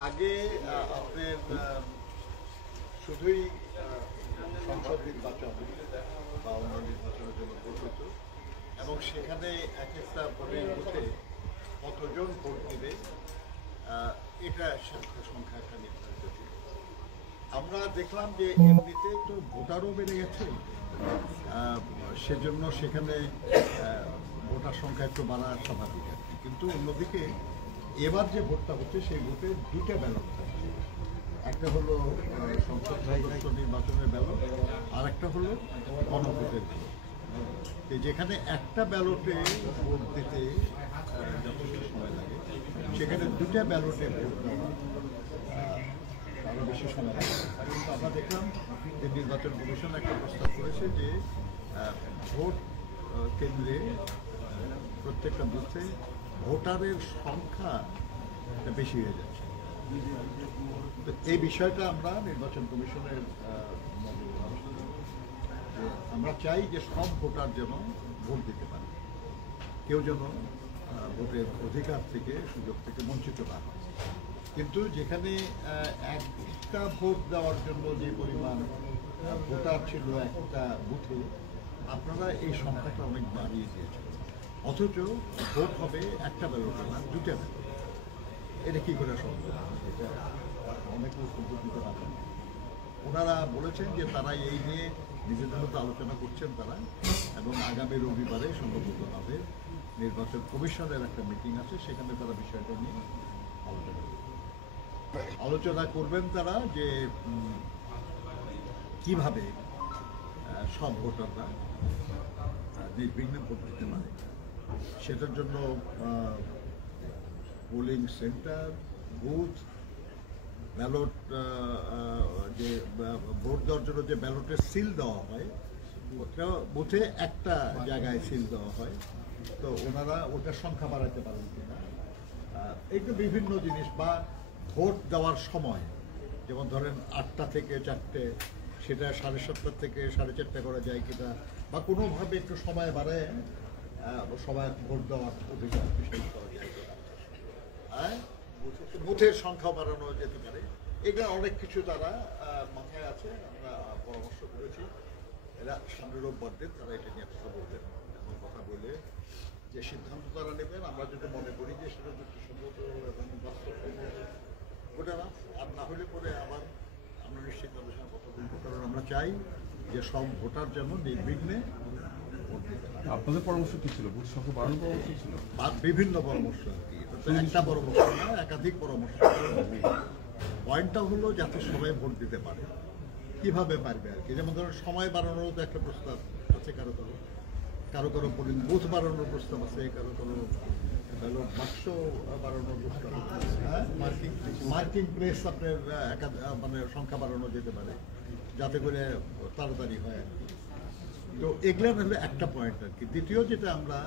আগে আপনার শুধুই সংসদ নির্বাচন বা অন্য নির্বাচনের জন্য ভোট হতো এবং সেখানে এক একটা ভোটের বুথে কতজন ভোট দেবে এটা সংখ্যা একটা নির্ধারিত ছিল। আমরা দেখলাম যে এমনিতে তো ভোটারও বেড়ে গেছে, সেজন্য সেখানে ভোটার সংখ্যা একটু বাড়া স্বাভাবিক আর কি। কিন্তু অন্যদিকে এবার যে ভোটটা হচ্ছে সেই ভোটে দুটা ব্যালট থাকছে, একটা হলো সংসদ সদস্য নির্বাচনের ব্যালট আর একটা হলো গণভোটের ব্যালট। যেখানে একটা ব্যালটে ভোট দিতে যথেষ্ট সময় লাগে, সেখানে দুটা ব্যালটে ভোট দেওয়া আরও বেশি সময় লাগে। কিন্তু আমরা দেখলাম যে নির্বাচন কমিশন একটা প্রস্তাব করেছে যে ভোট কেন্দ্রে প্রত্যেকটা বুথে ভোটারের সংখ্যা বেশি হয়ে যাচ্ছে। তো এই বিষয়টা আমরা নির্বাচন কমিশনের আমরা চাই যে সব ভোটার যেন ভোট দিতে পারে, কেউ যেন ভোটের অধিকার থেকে সুযোগ থেকে বঞ্চিত না হয়। কিন্তু যেখানে একটা ভোট দেওয়ার জন্য যে পরিমাণ ভোটার ছিল একটা বুথে, আপনারা এই সংখ্যাটা অনেক বাড়িয়ে দিয়েছেন, অথচ ভোট হবে একটা ব্যালটে না দুটা ব্যালট। এটা কী করে সম্ভব? এটা অনেক লোক দিতে পারেন। ওনারা বলেছেন যে তারা এই নিয়ে নিজেদের মধ্যে আলোচনা করছেন তারা, এবং আগামী রবিবারে সম্ভবত হবে নির্বাচন কমিশনের একটা মিটিং আছে, সেখানে তারা বিষয়টা নিয়ে আলোচনা করবেন তারা যে কিভাবে সব ভোটাররা নির্বিঘ্নে ভোট দিতে পারে। সেটার জন্য পোলিং সেন্টার, বুথ, ব্যালট, যে ভোট দেওয়ার জন্য যে ব্যালটের সিল দেওয়া হয়, ওটা বুথে একটা জায়গায় সিল দেওয়া হয়। তো ওনারা ওটার সংখ্যা বাড়াতে পারেন কিনা, এইটা বিভিন্ন জিনিস। বা ভোট দেওয়ার সময়, যেমন ধরেন 8টা থেকে 4টে, সেটা 7:30 থেকে 4:30 করা যায় কিনা, বা কোনোভাবে একটু সময় বাড়ায় সবাই ভোট দেওয়ার অধিকার সৃষ্টি করা যায় কিনা, বুথের সংখ্যা বাড়ানো যেতে পারে। এগুলো অনেক কিছু তারা মাথায় আছে, আমরা পরামর্শ করেছি। এরা সামনের রোববার দিন তারা এটা নিয়ে কথা বলবেন, এবং কথা বলে যে সিদ্ধান্ত তারা নেবেন, আমরা যদি মনে করি যে সেটা যুক্তিসঙ্গত এবং বাস্তবসম্মত, ওটা না, আর না হলে পরে আবার আমরা নিশ্চিত তাদের সঙ্গে কথা বলবো। কারণ আমরা চাই যে সব ভোটার যেন নির্বিঘ্নে ভোট দিতে পারে। আপনাদের পরামর্শ কি ছিল? ভোট সংখ্যা বাড়ানোর পরামর্শ ছিল? বিভিন্ন পরামর্শ আর কি, একটা পরামর্শ না, একাধিক পরামর্শ। পয়েন্টটা হলো যাতে সবাই ভোট দিতে পারে, কিভাবে পারবে আর কি। যেমন ধরুন সময় বাড়ানোরও তো একটা প্রস্তাব আছে, কারো কারো পোলিং বুথ বাড়ানোর প্রস্তাব আছে, কারো ব্যালট বাক্স বাড়ানোর প্রস্তাব আছে, মার্কিং প্রেস আপনার মানে সংখ্যা বাড়ানো যেতে পারে, যাতে করে তাড়াতাড়ি হয় আর কি। তো এগুলো হলো একটা পয়েন্ট আর কি। দ্বিতীয় যেটা আমরা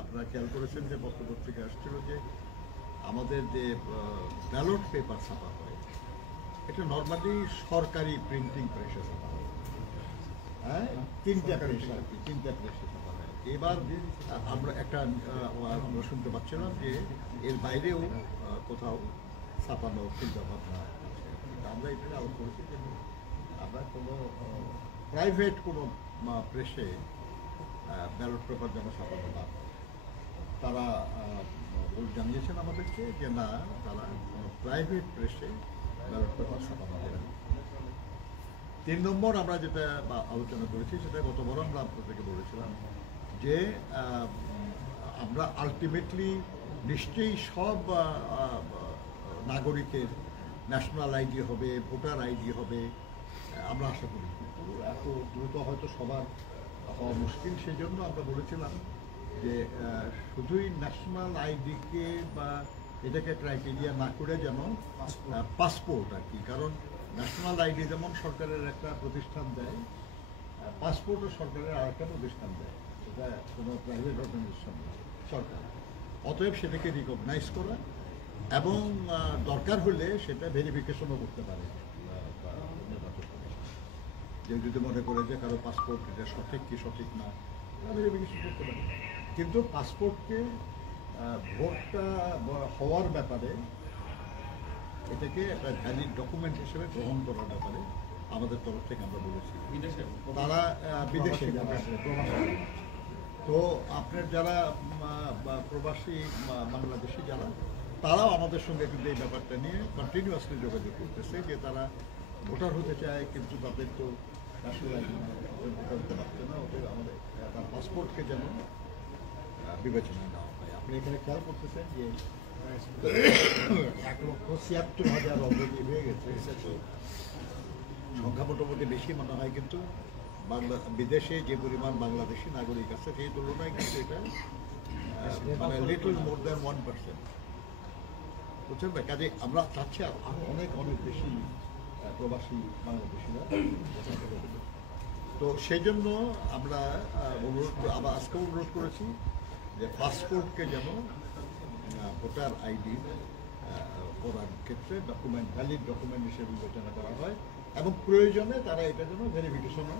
আপনারা খেয়াল করেছেন যে পত্রপত্রিকা আসছিল যে আমাদের যে ব্যালট পেপার ছাপা হয়, এটা নর্মালি সরকারি প্রিন্টিং প্রেসে ছাপা হয়, হ্যাঁ, তিনটা প্রেসে ছাপা হয়। এবার আমরা আমরা শুনতে পাচ্ছিলাম যে এর বাইরেও কোথাও ছাপানোর চিন্তা ভাবনা আছে। আমরা এটা আলোচনা করেছি যে আমরা কোনো প্রাইভেট কোনো প্রেসে ব্যালট পেপার যেন ছাপানো না হয়। তারা জানিয়েছেন আমাদেরকে যে না, তারা কোনো প্রাইভেট প্রেসে ব্যালট পেপার ছাপানো হবে না। 3 নম্বর আমরা যেটা আলোচনা করেছি, সেটা গতবার আমরা আপনাদেরকে বলেছিলাম যে আমরা আলটিমেটলি নিশ্চয়ই সব নাগরিকের ন্যাশনাল আইডি হবে, ভোটার আইডি হবে, আমরা আশা করি। কিন্তু এত দ্রুত হয়তো সবার হওয়া মুশকিল, সেই জন্য আমরা বলেছিলাম যে শুধুই ন্যাশনাল আইডিকে বা এটাকে ক্রাইটেরিয়া না করে যেন পাসপোর্ট আর কি। কারণ ন্যাশনাল আইডি যেমন সরকারের একটা প্রতিষ্ঠান দেয়, পাসপোর্টও সরকারের আরেকটা প্রতিষ্ঠান দেয়, সেটা কোনো প্রাইভেট অর্গানাইজেশন সরকার। অতএব সেটাকে রিকগনাইজ করা এবং দরকার হলে সেটা ভেরিফিকেশনও করতে পারে নির্বাচন কমিশন। যে যদি মনে করে যে কারো পাসপোর্ট এটা সঠিক কি সঠিক না, ভেরিফিকেশন করতে পারে। কিন্তু পাসপোর্টকে ভোটটা হওয়ার ব্যাপারে এটাকে একটা ভ্যালিড ডকুমেন্ট হিসেবে গ্রহণ করার ব্যাপারে আমাদের তরফ থেকে আমরা বলেছি। তারা বিদেশে প্রবাসী, তো আপনার যারা প্রবাসী বাংলাদেশি যারা, তারাও আমাদের সঙ্গে কিন্তু এই ব্যাপারটা নিয়ে কন্টিনিউয়াসলি যোগাযোগ করতেছে যে তারা ভোটার হতে চায়, কিন্তু তাদের তো আসলে ভোটার হতে পারছে না, ওদের আমাদের তার পাসপোর্টকে যেন বিবেচনায় নেওয়া হয়। আপনি এখানে খেয়াল করতেছেন যে 1,76,000 অলরেডি হয়ে গেছে। সংখ্যা মোটামুটি বেশি মনে হয়, কিন্তু বিদেশে যে পরিমাণ বাংলাদেশি নাগরিক আছে সেই তুলনায় কিন্তু এটা মানে লিটল মোর দ্যান 1%, বুঝছেন না? কাজে আমরা চাচ্ছি আর অনেক অনেক বেশি প্রবাসী বাংলাদেশিরা। তো সেই জন্য আমরা আবার আজকে অনুরোধ করেছি যে পাসপোর্টকে যেন ভোটার আইডি করার ক্ষেত্রে ডকুমেন্ট, ভ্যালিড ডকুমেন্ট হিসেবে বিবেচনা করা হয় এবং প্রয়োজনে তারা এটা যেন ভেরিফিকেশনও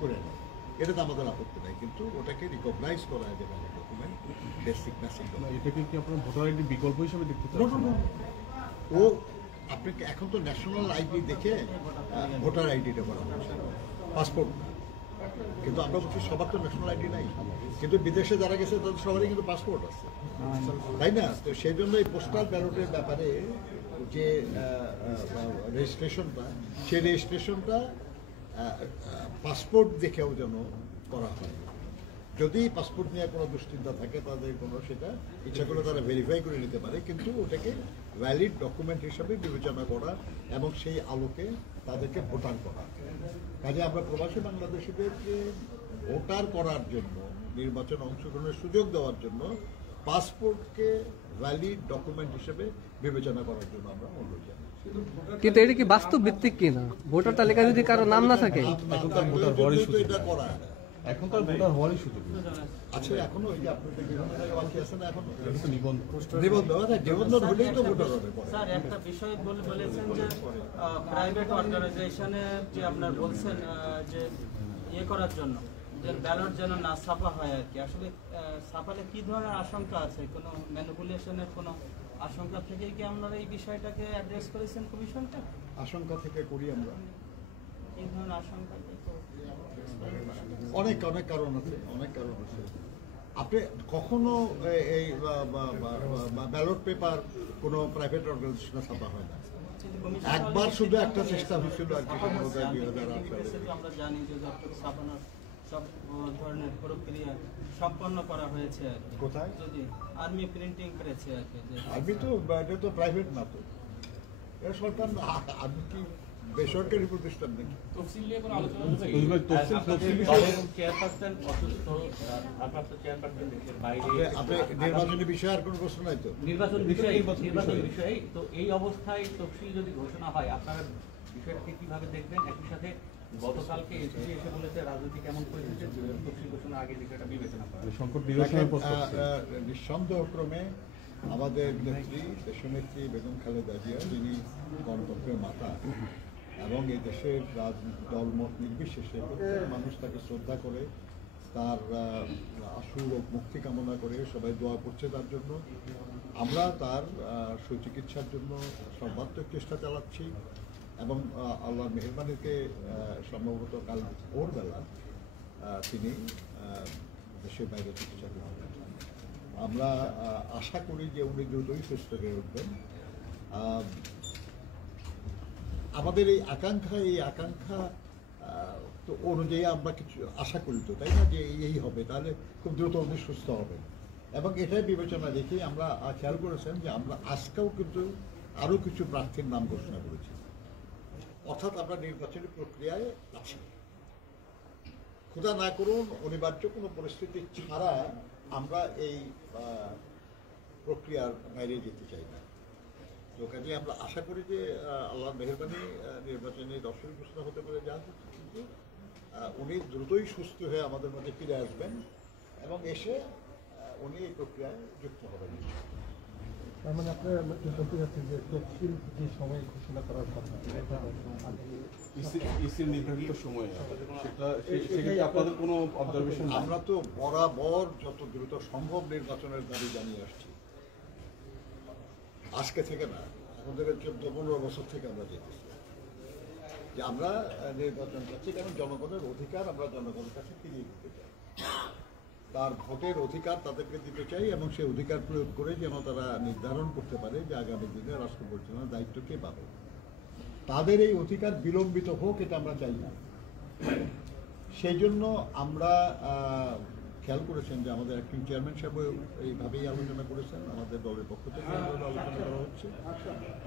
করে নেয়। এটাতে আমাদের আপত্তি নাই, কিন্তু ওটাকে রিকগনাইজ করা যে ভ্যালিড ডকুমেন্ট, বেসিক ডকুমেন্ট। এটাকে কি আপনার ভোটার আইডি বিকল্প হিসেবে দেখতে চান? ও আপনাকে এখন তো ন্যাশনাল আইডি দেখে ভোটার আইডিটা করা হচ্ছে, পাসপোর্ট না। কিন্তু আমরা বলছি সবার তো ন্যাশনাল আইডি নাই, কিন্তু বিদেশে যারা গেছে তাদের সবারই কিন্তু পাসপোর্ট আছে, তাই না? তো সেই জন্য এই পোস্টাল ব্যালটের ব্যাপারে যে রেজিস্ট্রেশনটা, সেই রেজিস্ট্রেশনটা পাসপোর্ট দেখেও যেন করা হয়। যদি পাসপোর্ট নিয়ে কোনো দুশ্চিন্তা থাকে তাদের কোনো, সেটা ইচ্ছা করে তারা ভেরিফাই করে নিতে পারে, কিন্তু ওটাকে ভ্যালিড ডকুমেন্ট হিসাবে বিবেচনা করা এবং সেই আলোকে তাদেরকে ভোটার করা। কাজে আমরা প্রবাসী বাংলাদেশিদেরকে ভোটার করার জন্য, নির্বাচনে অংশগ্রহণের সুযোগ দেওয়ার জন্য পাসপোর্টকে ভ্যালিড ডকুমেন্ট হিসেবে বিবেচনা করার জন্য আমরা অনুরোধ জানাই। কিন্তু এটা কি বাস্তব ভিত্তিক কিনা? ভোটার তালিকায় যদি কারো নাম না থাকে, এটা করা এখন তার ভোটার হওয়ারই সুযোগ নেই। আচ্ছা, এখনো ওই যে আপনাদের বিভিন্ন জায়গায় বাকি আছে না, এখন এটা তো নিবন্ধন হলেই তো ভোটার হবে। স্যার, একটা বিষয় বলেছেন যে প্রাইভেট অর্গানাইজেশনে যে আপনার বলছেন যে ইয়ে করার জন্য, যে ব্যালট যেন না ছাপা হয় আর কি, আসলে ছাপালে কি ধরনের আশঙ্কা আছে? কোনো ম্যানিপুলেশনের কোনো আশঙ্কা থেকে কি আপনারা এই বিষয়টাকে অ্যাড্রেস করেছেন কমিশনটা? আশঙ্কা থেকে করি আমরা, কি ধরনের আশঙ্কা? অনেক অনেক কারণ আছে, অনেক কারণ আছে। আপনি কখনো এই ব্যালট পেপার কোনো প্রাইভেট অর্গানাইজেশনে ছাপা হয় না। একবার শুধু একটা চেষ্টা হয়েছিল আর কি, 2008 সালে। আমরা জানি যে ছাপানোর সব ধরনের প্রক্রিয়া সম্পন্ন করা হয়েছে আর কি। কোথায়? যদি আর্মি প্রিন্টিং করেছে আর কি। আর্মি তো, এটা তো প্রাইভেট না, তো এটা সরকার না। আর্মি কি বেসরকারি প্রতিষ্ঠান নাকি? তফসিল নিয়ে কোনো আলোচনা আপনি নির্বাচনী বিষয়ে আর কোনো প্রশ্ন নাই তো? নির্বাচন বিষয়ে তো এই অবস্থায় তফসিল যদি ঘোষণা হয়, আপনারা বিষয়টাকে কিভাবে দেখবেন? একই সাথে গতকালকে এসএসসি এসে বলেছে রাজনীতি কেমন পরিস্থিতি, তফসিল ঘোষণার আগে বিষয়টা বিবেচনা করা হয়। সংকট নিরসনের প্রস্তাব নিঃসন্দেহক্রমে আমাদের নেত্রী, দেশনেত্রী বেগম খালেদা জিয়া, যিনি গণতন্ত্রের মাতা এবং এই দেশের রাজনীতি দলমত নির্বিশেষে প্রত্যেক মানুষ তাকে শ্রদ্ধা করে, তার আশু রোগ মুক্তি কামনা করে সবাই দোয়া করছে তার জন্য। আমরা তার সুচিকিৎসার জন্য সর্বাত্মক চেষ্টা চালাচ্ছি এবং আল্লাহর মেহরবানিতে সম্ভবত কাল ভোরবেলা তিনি দেশের বাইরে চিকিৎসা করবেন। আমরা আশা করি যে উনি দ্রুতই সুস্থ হয়ে উঠবেন। আমাদের এই আকাঙ্ক্ষা তো অনুযায়ী আমরা কিছু আশা করি তো, তাই না, যে এই হবে, তাহলে খুব দ্রুত উনি সুস্থ হবেন। এবং এটাই বিবেচনা রেখে আমরা খেয়াল করেছেন যে আমরা আজকেও কিন্তু আরও কিছু প্রার্থীর নাম ঘোষণা করেছি। অর্থাৎ আমরা নির্বাচনী প্রক্রিয়ায় আছি। খোদা না করুন অনিবার্য কোনো পরিস্থিতি ছাড়া আমরা এই প্রক্রিয়ার বাইরে যেতে চাই না। তো কাজে আমরা আশা করি যে আল্লাহর মেহরবানি নির্বাচনী দর্শক ঘোষণা হতে পারে, যা হচ্ছে, কিন্তু উনি দ্রুতই সুস্থ হয়ে আমাদের মধ্যে ফিরে আসবেন এবং এসে উনি এই প্রক্রিয়ায় যুক্ত হবেন। তার মানে আপনারা বলতে যাচ্ছেন যে তফসিল যে সময় ঘোষণা করার কথা, ইসির নির্ধারিত সময়, সেটা আপনাদের কোনো অবজারভেশন? আমরা তো বরাবর যত দ্রুত সম্ভব নির্বাচনের দাবি জানিয়ে আসছি, আজকে থেকে না। এখন থেকে 14-15 বছর থেকে আমরা যেতেছি যে আমরা নির্বাচন করছি কারণ জনগণের অধিকার আমরা জনগণের কাছে ফিরিয়ে দিতে চাই, তার ভোটের অধিকার তাদেরকে দিতে চাই এবং সেই অধিকার প্রয়োগ করে যেন তারা নির্ধারণ করতে পারে যে আগামী দিনে রাষ্ট্র পরিচালনার দায়িত্ব কে পাবে। তাদের এই অধিকার বিলম্বিত হোক এটা আমরা চাই না। সেই জন্য আমরা খেয়াল করেছেন যে আমাদের অ্যাক্টিং চেয়ারম্যান সাহেব এইভাবেই আলোচনা করেছেন, আমাদের দলের পক্ষ থেকে এইভাবে আলোচনা করা হচ্ছে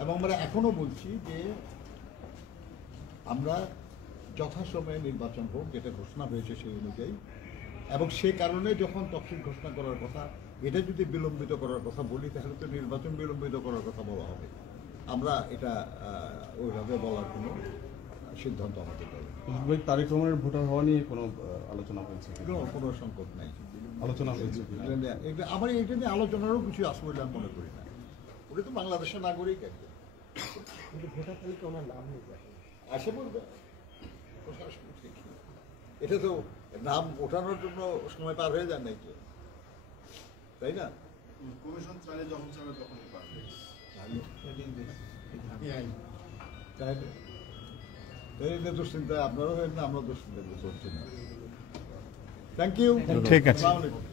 এবং আমরা এখনো বলছি যে আমরা যথাসময়ে নির্বাচন হোক যেটা ঘোষণা হয়েছে সেই অনুযায়ী, এবং সে কারণে যখন তফসিল ঘোষণা করার কথা এটা যদি বিলম্বিত করার কথা বলি তাহলে তো নির্বাচন বিলম্বিত করার কথা বলা হবে। আমরা এটা ওইভাবে বলার কোনো সিদ্ধান্ত আমাদের দল ভাই তারেক রহমানের ভোটার হওয়া নিয়ে কোনো আলোচনা হয়েছে কোনো সংকট নাই, আলোচনা হয়েছে আমার এটা নিয়ে আলোচনারও কিছু আসবে বলে আমি মনে করি না। ওটা তো বাংলাদেশের নাগরিক একজন, কিন্তু ভোটার তালিকা ওনার নাম নেই দেখেন। আসে বলবে প্রশাসন ঠিক। এটা তো নাম ওঠানোর জন্য সময় পার হয়ে যায় নাকি, তাই না? কমিশন চাইলে যখন চাবে তখনই পারবে। তাই দুশ্চিন্তা আপনারও হয় না, আমরা দুশ্চিন্তা করছি না। Thank you. ঠিক আছে। আসসালামু আলাইকুম।